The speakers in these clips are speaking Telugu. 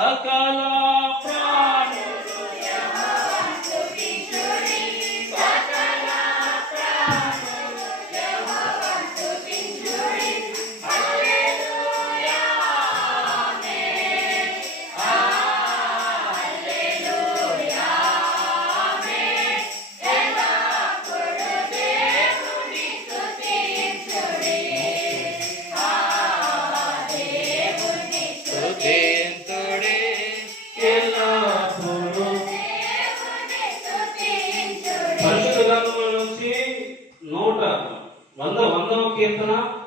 Saka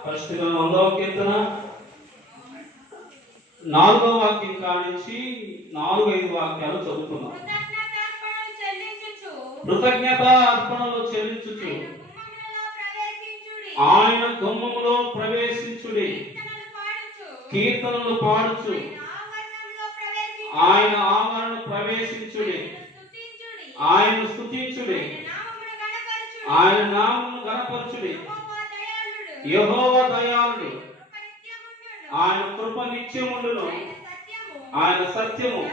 పరిస్థితుల వందవ కీర్తన నాలుగవ వాక్యం కానించి నాలుగు ఐదు వాక్యాలు చదువుతున్నాం కృతజ్ఞత అర్పణలు చెల్లించుచు. ఆయన గుమ్మములో ప్రవేశించుడి. కీర్తనలు పాడుచు. ఆయన ఆవరణంలో ప్రవేశించుడి. ఆయన ఆవరణ ప్రవేశించుడి. స్తుతించుడి. ఆయన స్థుతించుడి ఆయన నామమును గణపరచుడి. యెహోవా దయాళుడు. ఆయన కృప నిత్యముండును. ఆయన సత్యము.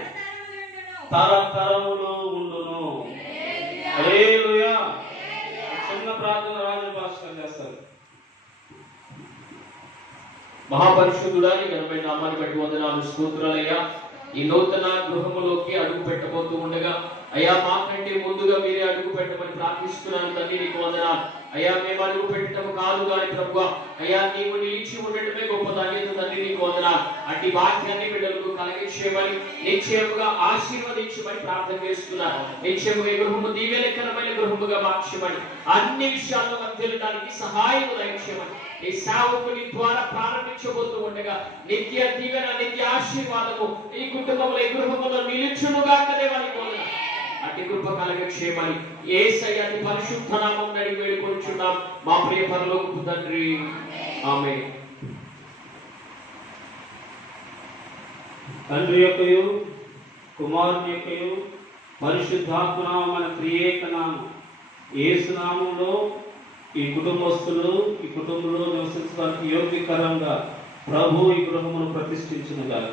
తరతరములో ఉండును. హల్లెలూయా. చిన్న ప్రార్థన రాజభాష చేస్తారు. మహాపరిశుద్ధుడా నీ ఘనమైన నామాన్ని బట్టి వందనాలు స్తోత్రాలయ్యా. ఈ నూతన గృహములోకి అడుగు పెట్టబోతూ ఉండగా అయ్యా మాకంటే ముందుగా మీరే అడుగు పెట్టమని ప్రార్థిస్తున్నాను తండ్రి నీకు వందనాలు. అయ్యా మేము అడుగు పెట్టడం కాదు కానీ ప్రభు అయ్యా నీవు నిలిచి ఉండటమే గొప్ప ధన్యత తండ్రి నీకు వందనాలు. అట్టి వాక్యాన్ని బిడ్డలకు కలిగించేయమని నిశ్చయముగా ఆశీర్వదించమని ప్రార్థన చేస్తున్నాను. నిశ్చయముగా ఈ గృహము దీవెనకరమైన గృహముగా మార్చమని అన్ని విషయాల్లో మధ్యలడానికి సహాయం దయచేయమని ఈ సేవకుని ద్వారా ప్రారంభించబోతూ ఉండగా నిత్య దీవెన నిత్య ఆశీర్వాదము ఈ కుటుంబంలో ఈ గృహంలో నిలుచునుగా దేవాని కోరున అట్టి కృప కలగ క్షేమని ఏ సయ్యాన్ని పరిశుద్ధ నామం నడి వేడుకొనిచున్నాం. మా ప్రియ పరలోకపు తండ్రి. ఆమె తండ్రి యొక్కయు కుమారుని యొక్కయు పరిశుద్ధాత్మనామన త్రియేక నామం. ఏసునామంలో ఈ కుటుంబస్తులు ఈ కుటుంబంలో నివసించడానికి యోగ్యకరంగా ప్రభు ఈ గృహమును ప్రతిష్ఠించిన గాక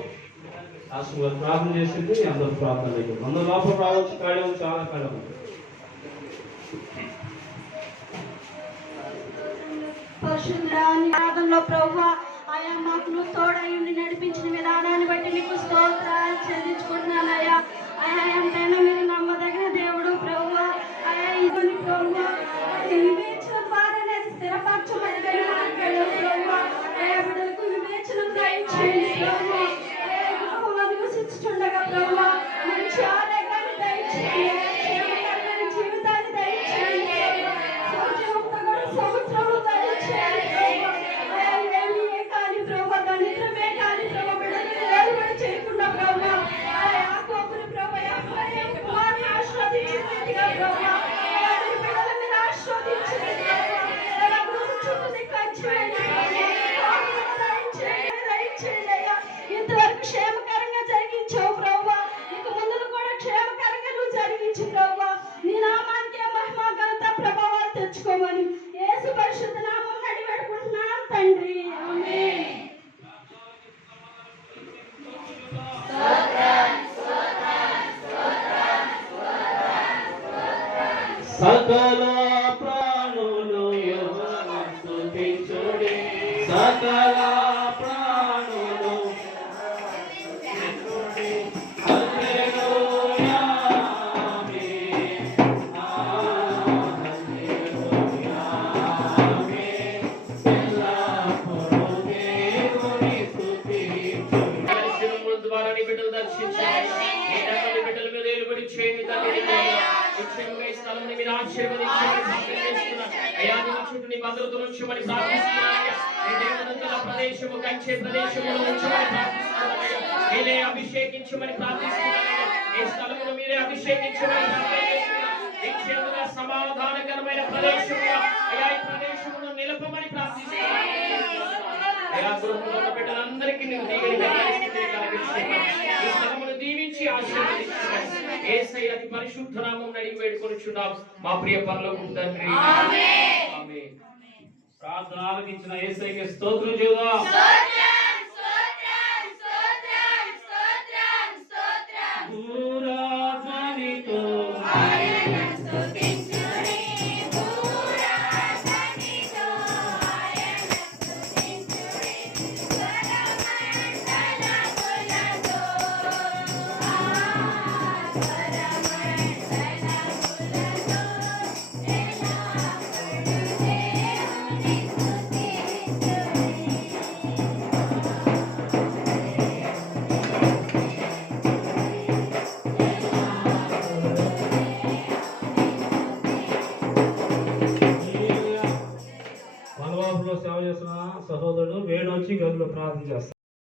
స్వరమండలములతో ప్రార్థన చేసింది అందరూ ప్రార్థన లేదు అందరు లోపల రావచ్చు ఖాళీ ఉంది చాలా ఖాళీ ఉంది పరిశుద్ధాన్ని ప్రభు మాకు నువ్వు తోడయుండి నడిపించిన విధానాన్ని బట్టి నీకు స్తోత్రాలు చెల్లించుకుంటున్నానయ్యా. అయా ఎంతైనా మీరు ప్రాణులు స్తుతించుడి సకల ప్రాణులు నీ బిడ్డలు మీద ఏలుబడి చేయండి ఈ స్థలంని మీరు ఆశీర్వదించండి. అయ్యా నీ భద్రత ఉంచమని ప్రార్థిస్తున్నాను ప్రదేశము కంచే ప్రదేశంలో ఉంచమని ప్రార్థిస్తున్నాను మీరే అభిషేకించమని ప్రార్థిస్తున్నాను ఈ స్థలమును మీరే అభిషేకించమని ప్రార్థన సమాధానకరమైన ప్రదేశముగా అయ్యా ఈ ప్రదేశమును నిలపమని ప్రార్థిస్తున్నాను అయ్యా బిడ్డలందరికీ నువ్వు దీవెని కలిగించి కలిగించమని ఆశీర్వదించమని యేసయ్య అతి పరిశుద్ధ నామం అడిగి వేడుకొనిచున్నాం. మా ప్రియ పరలోకపు తండ్రి. ఆమేన్. ప్రార్థన ఆలకించిన ఏసైకి స్తోత్రం చేద్దాం chegando na prazo já